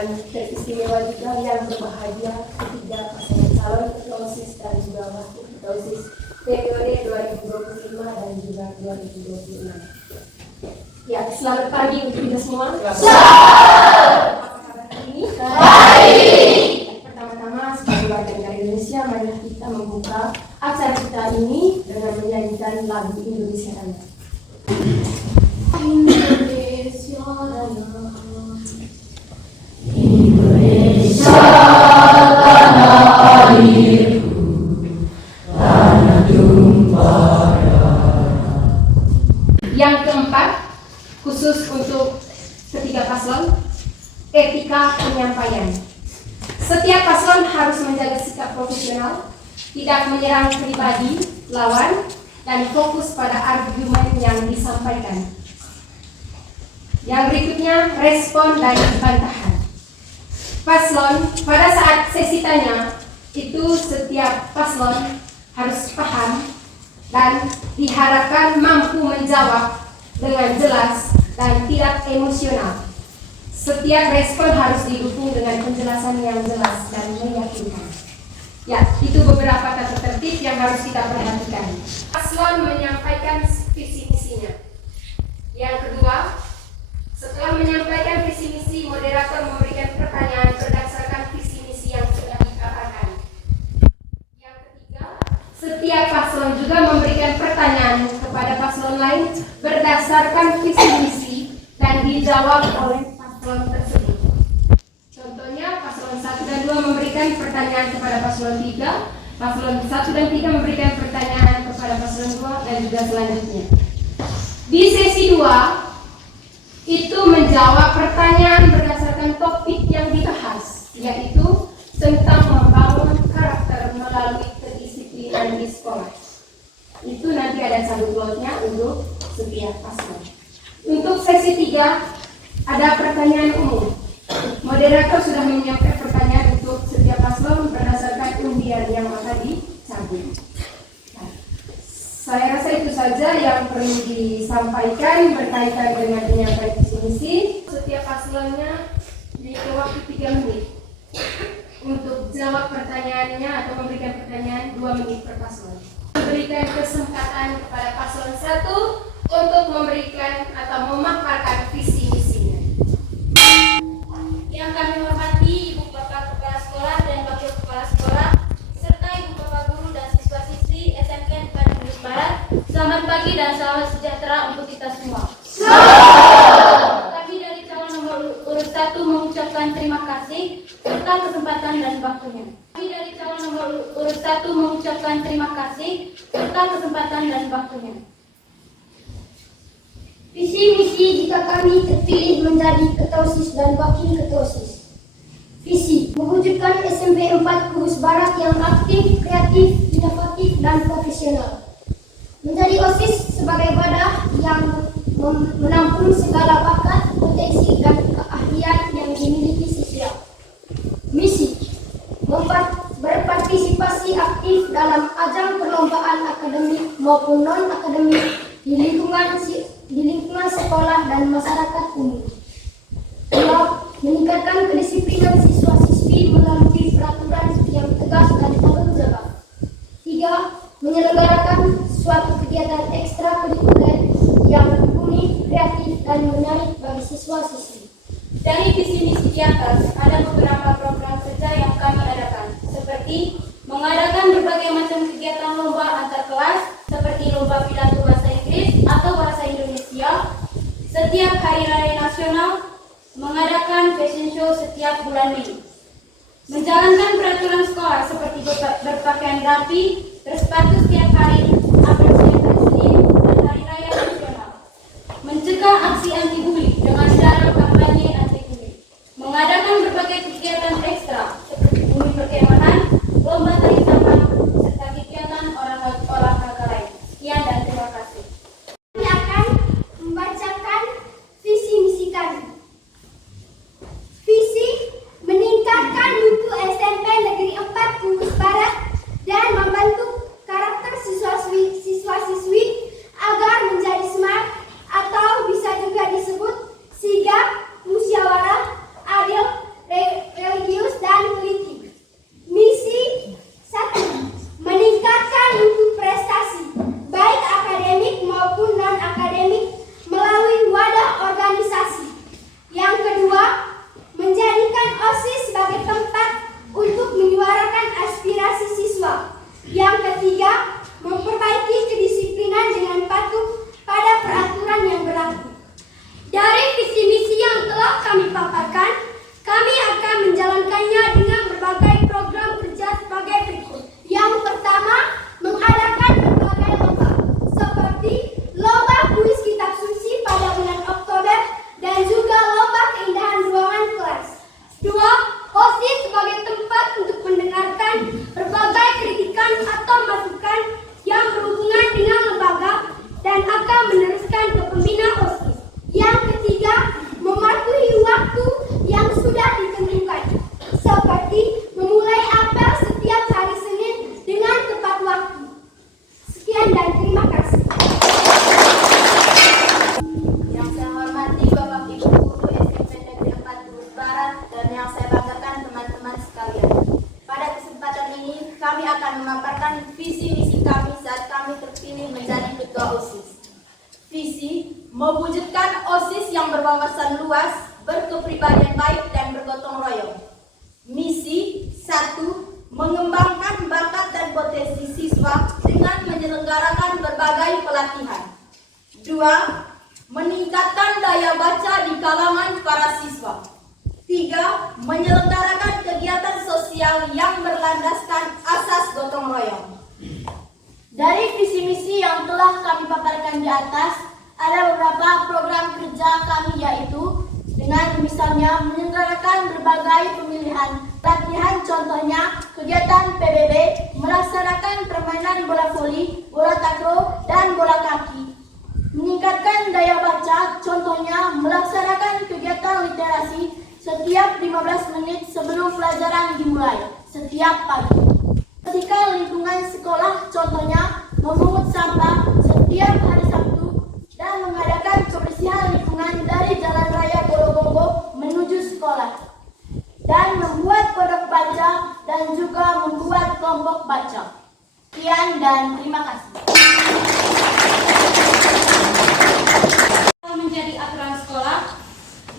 dan teristimewa juga yang berbahagia ketiga pasangan calon ketua OSIS dan juga wakil ketua OSIS periode 2025 dan juga 2026. Ya, selamat pagi untuk kita semua. Apa kabar hari ini? Baik. Pertama-tama sebagai warga negara Indonesia, marilah kita membuka acara kita ini dengan menyanyikan lagu Indonesia Raya. Indonesia Raya. Indonesia tanah airku, tanah tumpah darah. Yang keempat, khusus untuk ketiga paslon, etika penyampaian. Setiap paslon harus menjaga sikap profesional, tidak menyerang pribadi, lawan, dan fokus pada argumen yang disampaikan. Yang berikutnya, respon dan bantahan. Paslon, pada saat sesi tanya, itu setiap paslon harus paham dan diharapkan mampu menjawab dengan jelas dan tidak emosional. Setiap respon harus didukung dengan penjelasan yang jelas dan meyakinkan. Ya, itu beberapa tata tertib yang harus kita perhatikan. Paslon menyampaikan visi misinya. Yang kedua, setelah menyampaikan visi misi, moderator memberikan pertanyaan berdasarkan visi misi yang sudah dipaparkan. Yang ketiga, setiap paslon juga memberikan pertanyaan kepada paslon lain berdasarkan visi misi dan dijawab oleh paslon tersebut. Contohnya, paslon 1 dan 2 memberikan pertanyaan kepada paslon 3, paslon 1 dan 3 memberikan pertanyaan kepada paslon 2, dan juga selanjutnya. Di sesi 2, itu menjawab pertanyaan berdasarkan topik yang dibahas, yaitu tentang membangun karakter melalui kedisiplinan di sekolah. Itu nanti ada cabut lotnya untuk setiap paslon. Untuk sesi 3, ada pertanyaan umum. Moderator sudah menyiapkan pertanyaan untuk setiap paslon berdasarkan undian yang akan dicabut. Saya rasa itu saja yang perlu disampaikan berkaitan dengan penyampaian visi misi. Setiap paslonnya diberi waktu 3 menit untuk jawab pertanyaannya atau memberikan pertanyaan 2 menit per paslon. Memberikan kesempatan kepada paslon 1 untuk memberikan atau memaparkan visi misinya. Yang kami hormati Ibu Bapak Kepala Sekolah dan Wakil Kepala Sekolah serta Ibu Bapak Guru dan siswa-siswi SMK Bandung Barat, selamat pagi dan salam sejahtera untuk kita semua. Kami dari calon nomor urut 1 mengucapkan terima kasih serta kesempatan dan waktunya. Kami dari calon nomor urut 1 mengucapkan terima kasih serta kesempatan dan waktunya. Visi misi jika kami terpilih menjadi ketua OSIS dan wakil ketua OSIS. Visi mewujudkan SMP 4 Kudus Barat yang aktif, kreatif, inovatif, dan profesional. Menjadi OSIS sebagai wadah yang menampung segala bakat, potensi, dan keahlian yang dimiliki siswa. Misi berpartisipasi aktif dalam ajang perlombaan akademik maupun non-akademik di lingkungan sekolah dan masyarakat umum. 2. Meningkatkan kedisiplinan siswa-siswi melalui peraturan yang tegas dan tanggung jawab. 3. Menyelenggarakan suatu kegiatan ekstrakurikuler yang unik, kreatif, dan menarik bagi siswa-siswi. Dari visi misi di atas, ada beberapa program kerja yang kami adakan, seperti mengadakan berbagai macam kegiatan lomba antar kelas, seperti lomba pidato bahasa Inggris atau bahasa Indonesia setiap hari raya nasional, mengadakan fashion show setiap bulan Mei, menjalankan peraturan sekolah seperti berpakaian rapi, bersepatu setiap hari, apresiasi Presiden dan hari raya nasional, mencegah aksi anti bully dengan cara kampanye anti bully, mengadakan berbagai kegiatan ekstra seperti bumi perkemahan, lomba tari zaman, serta kegiatan olahraga lain. Sekian dan terima kasih. Kami akan membacakan visi misi kami. Visi meningkatkan mutu SMP Negeri 4 Kudus Barat dan membentuk karakter siswa-siswi agar menjadi smart atau bisa juga disebut sigap, musyawarah, adil, visi misi kami saat kami terpilih menjadi ketua OSIS. Visi mewujudkan OSIS yang berwawasan luas, berkepribadian baik dan bergotong royong. Misi 1. Mengembangkan bakat dan potensi siswa dengan menyelenggarakan berbagai pelatihan. 2. Meningkatkan daya baca di kalangan para siswa. 3. Menyelenggarakan kegiatan sosial yang berlandaskan asas gotong royong. Dari visi misi yang telah kami paparkan di atas, ada beberapa program kerja kami, yaitu dengan misalnya menyelenggarakan berbagai pemilihan latihan, contohnya kegiatan PBB, melaksanakan permainan bola voli, bola takraw, dan bola kaki. Meningkatkan daya baca, contohnya melaksanakan kegiatan literasi setiap 15 menit sebelum pelajaran dimulai, setiap pagi. Ketika lingkungan sekolah, contohnya memungut sampah setiap hari Sabtu dan mengadakan kebersihan lingkungan dari Jalan Raya Bologonggo menuju sekolah. Dan membuat pondok baca dan juga membuat kelompok baca. Sekian dan terima kasih. Menjadi aturan sekolah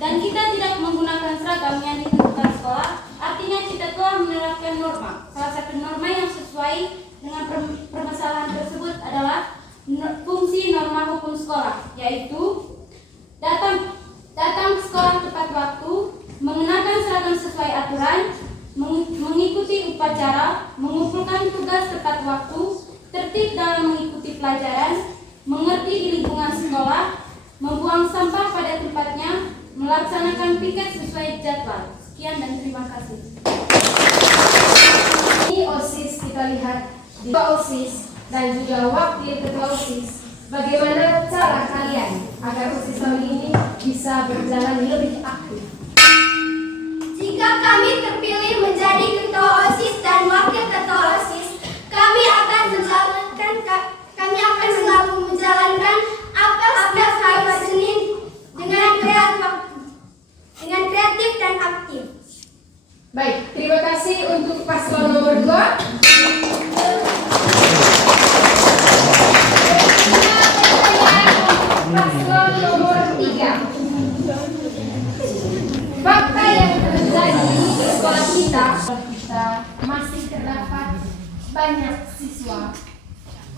dan kita tidak menggunakan seragam yang ditentukan sekolah, artinya kita telah menerapkan norma. Salah satu norma yang sesuai dengan permasalahan tersebut adalah fungsi norma hukum sekolah, yaitu datang ke sekolah tepat waktu, mengenakan seragam sesuai aturan, mengikuti upacara, mengumpulkan tugas tepat waktu, tertib dalam mengikuti pelajaran, mengerti di lingkungan sekolah, membuang sampah pada tempatnya, melaksanakan piket sesuai jadwal. Sekian dan terima kasih. Ini OSIS, kita lihat di OSIS dan juga wakil ketua OSIS. Bagaimana cara kalian agar OSIS tahun ini bisa berjalan lebih aktif? Jika kami terpilih menjadi ketua OSIS dan wakil ketua OSIS, kami akan selalu menjalankan apel setiap hari Senin dengan kreatif dan aktif. Baik, terima kasih untuk paslon nomor 2. Paslon nomor 3. Fakta yang terjadi di sekolah kita masih terdapat banyak siswa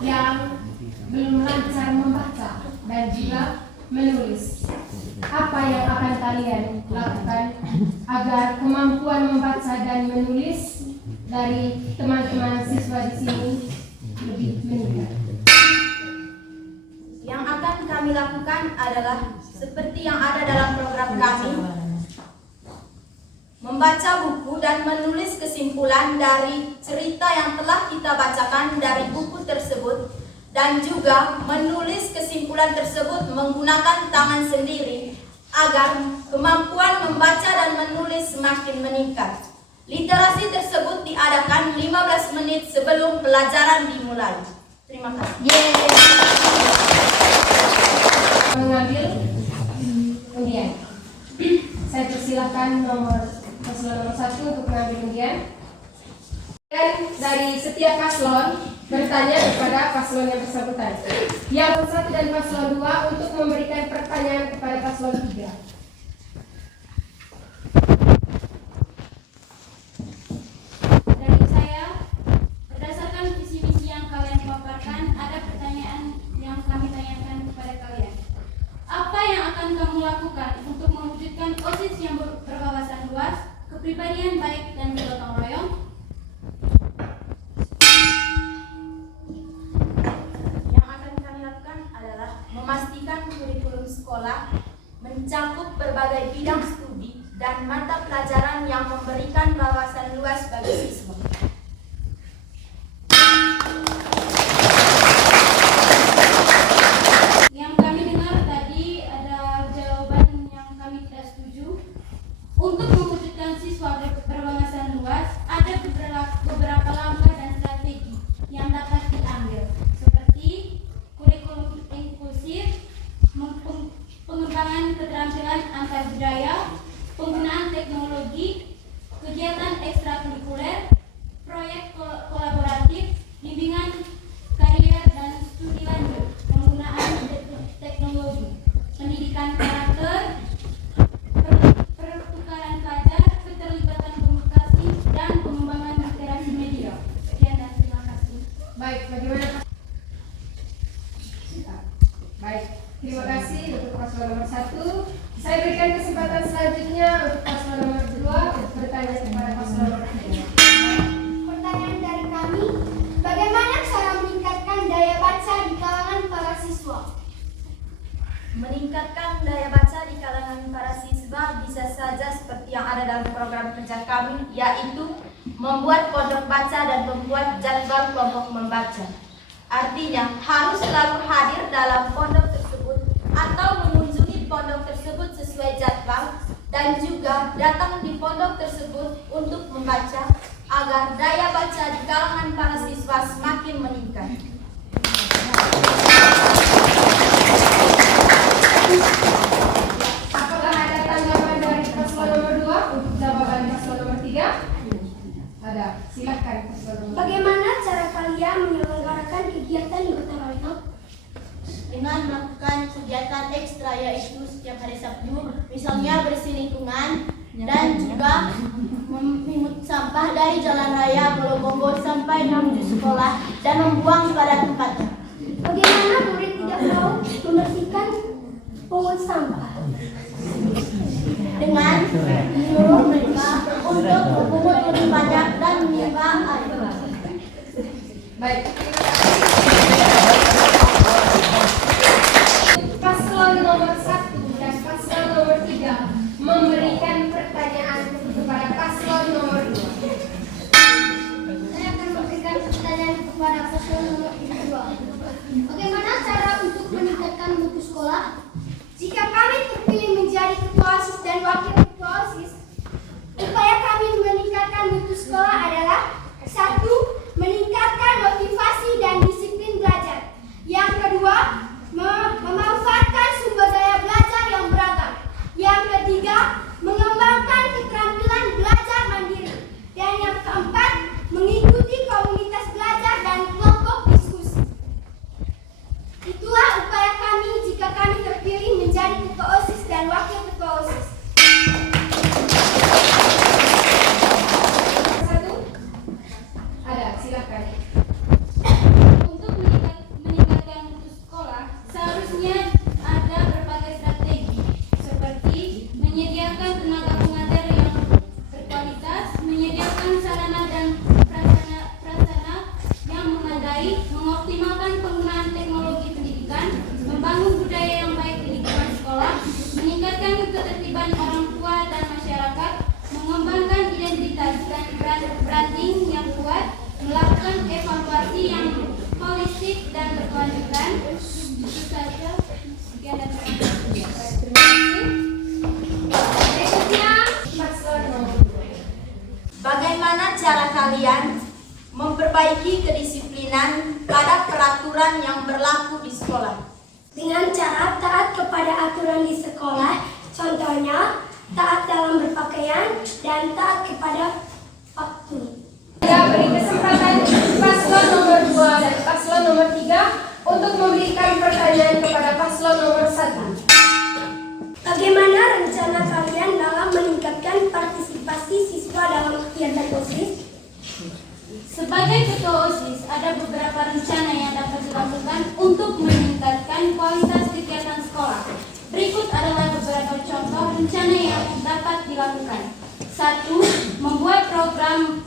yang belum lancar membaca dan juga menulis. Apa yang akan kalian lakukan agar kemampuan membaca dan menulis dari teman-teman siswa di sini lebih meningkat? Yang akan kami lakukan adalah seperti yang ada dalam program kami, membaca buku dan menulis kesimpulan dari cerita yang telah kita bacakan dari buku tersebut, dan juga menulis kesimpulan tersebut menggunakan tangan sendiri agar kemampuan membaca dan menulis semakin meningkat. Literasi tersebut diadakan 15 menit sebelum pelajaran dimulai. Terima kasih. Mengambil undian. Saya persilakan paslon nomor 1 untuk mengambil undian. Dan dari setiap paslon bertanya kepada paslon yang bersangkutan. Yang 1 dan paslon 2 untuk memberikan pertanyaan kepada paslon 3. Dari saya, berdasarkan visi misi yang kalian paparkan, ada pertanyaan yang kami tanyakan kepada kalian. Apa yang akan kamu lakukan untuk mewujudkan OSIS yang berwawasan luas, kepribadian baik dan bergotong royong? Yang akan kami lakukan adalah memastikan kurikulum sekolah mencakup berbagai bidang studi dan mata pelajaran yang memberikan wawasan luas bagi siswa. Yang kami dengar tadi ada jawaban yang kami tidak setuju. Untuk mewujudkan siswa berwawasan luas, ada beberapa langkah dan strategi yang dapat diambil, seperti kurikulum inklusif, pengembangan keterampilan antar budaya, penggunaan teknologi, kegiatan ekstrakurikuler, Meningkatkan daya baca di kalangan para siswa bisa saja seperti yang ada dalam program kerja kami, yaitu membuat pondok baca dan membuat jadwal kelompok membaca. Artinya harus selalu hadir dalam pondok tersebut atau mengunjungi pondok tersebut sesuai jadwal dan juga datang di pondok tersebut untuk membaca agar daya baca di kalangan para siswa semakin meningkat. Apakah ada tanggapan dari paslon nomor 2 untuk jawaban paslon nomor 3? Ada. Silakan paslon nomor 3. Bagaimana cara kalian menyelenggarakan kegiatan di Kota Lombok? Dengan melakukan kegiatan ekstra yaitu setiap hari Sabtu, misalnya bersih lingkungan dan juga memungut sampah dari jalan raya Bolobonggo sampai menuju sekolah dan membuang pada tempatnya. Bagaimana murid tidak mau membersihkan pungut sampah? Dengan menyuruh mereka untuk memungut lebih banyak dan menjaga air. Baik. Paslon nomor 1 dan paslon nomor 3 memberikan pertanyaan kepada paslon nomor 2. Saya akan memberikan pertanyaan kepada paslon nomor 2. Bagaimana cara untuk meningkatkan mutu sekolah? Jika kami terpilih menjadi ketua OSIS dan wakil ketua OSIS, upaya kami meningkatkan mutu sekolah adalah 1. Meningkatkan motivasi dan disiplin belajar. Yang kedua, memanfaatkan sumber daya belajar yang beragam. Yang ketiga, mengembangkan keterampilan belajar mandiri. Dan yang keempat, mengikuti komunitas belajar dan kelompok diskusi. Itulah upaya kami jika kami terpilih menjadi ketua OSIS dan wakil ketua OSIS. Satu. Ada. Silakan. Untuk meningkatkan mutu sekolah, seharusnya ada berbagai strategi seperti menyediakan tenaga pengajar yang berkualitas, menyediakan sarana dan prasarana yang memadai, mengoptimalkan penggunaan teknologi pendidikan, membangun budaya yang baik di lingkungan sekolah, meningkatkan ketertiban orang tua dan masyarakat, mengembangkan identitas dan branding yang kuat, melakukan evaluasi yang holistik dan berkelanjutan. Itu saja. Sekian dan terima kasih. Berikutnya paslon nomor 2. Bagaimana cara kalian memperbaiki kedisiplinan pada peraturan yang berlaku di sekolah? Dengan cara taat kepada aturan di sekolah, contohnya taat dalam berpakaian dan taat kepada waktu. Saya beri kesempatan paslon nomor 2 dan paslon nomor 3 untuk memberikan pertanyaan kepada paslon nomor 1. Bagaimana rencana kalian dalam meningkatkan partisipasi siswa dalam kegiatan OSIS? Sebagai ketua OSIS, ada beberapa rencana yang dapat dilakukan untuk meningkatkan kualitas kegiatan sekolah. Berikut adalah beberapa contoh rencana yang dapat dilakukan. 1. Membuat program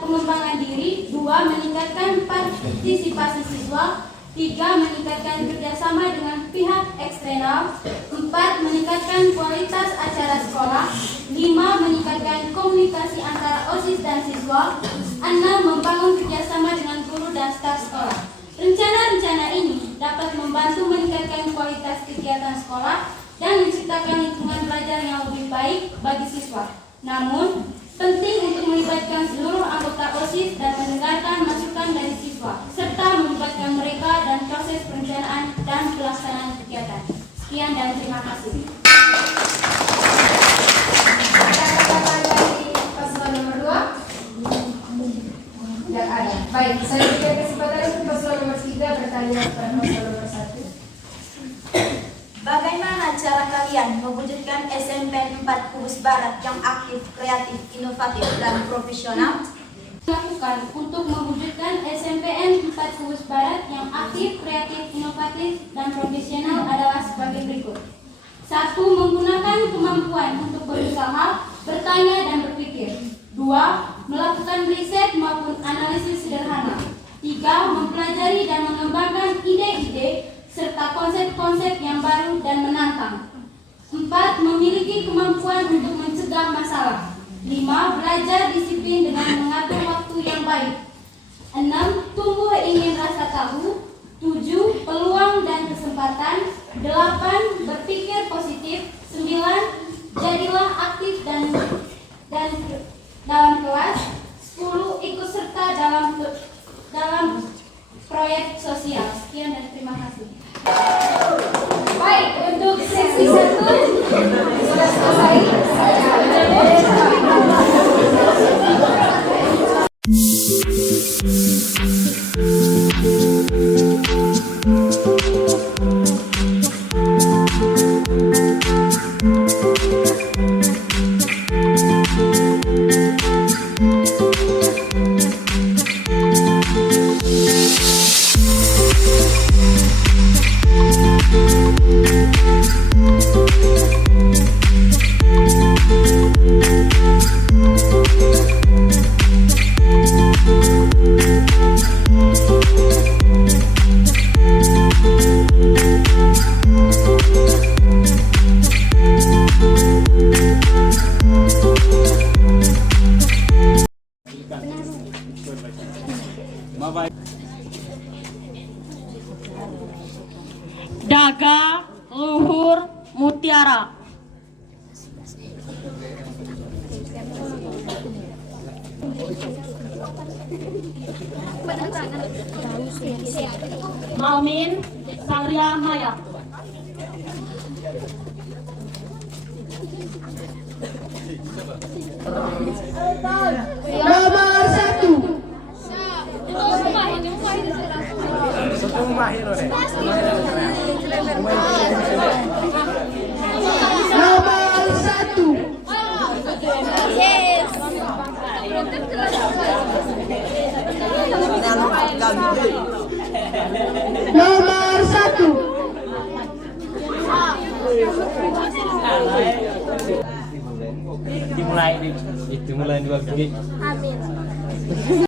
pengembangan diri. 2. Meningkatkan partisipasi siswa. 3. Meningkatkan kerjasama dengan pihak eksternal. 4. Meningkatkan kualitas acara sekolah. 5. Meningkatkan komunikasi antara OSIS dan siswa. 6. Membangun kerjasama dengan guru dan staf sekolah. Rencana-rencana ini dapat membantu meningkatkan kualitas kegiatan sekolah dan menciptakan lingkungan belajar yang lebih baik bagi siswa. Namun, penting untuk melibatkan seluruh anggota OSIS dan mendengarkan masukan dari siswa, serta melibatkan mereka dan proses perencanaan dan pelaksanaan kegiatan. Sekian dan terima kasih. Ada tanggapan dari paslon nomor 2? Tidak ada. Baik, saya berikan kesempatan untuk paslon nomor 3 bertanya kepada paslon nomor 1. Bagaimana cara kalian mewujudkan SMPN 4 Kudus Barat yang aktif, kreatif, inovatif, dan profesional? Lakukan untuk mewujudkan SMPN 4 Kudus Barat yang aktif, kreatif, inovatif, dan profesional adalah sebagai berikut. 1. Menggunakan kemampuan untuk berusaha, bertanya, dan berpikir. 2. Melakukan riset maupun analisis sederhana. 3. Mempelajari dan mengembangkan ide-ide serta konsep-konsep yang baru dan menantang. 4. Memiliki kemampuan untuk mencegah masalah. 5. Belajar disiplin dengan mengatur waktu yang baik. 6. Tumbuh ingin rasa tahu. 7. Peluang dan kesempatan. 8. Berpikir positif. 9. Jadilah aktif dan dalam kelas. 10. Ikut serta dalam proyek sosial. Sekian dan terima kasih. Baik, untuk sesi 1 sudah selesai. Daga luhur mutiara. Malmin Sangria Maya. Nomor 1. Nomor 1. Nomor 1. Dimulai dua gigi. Amin.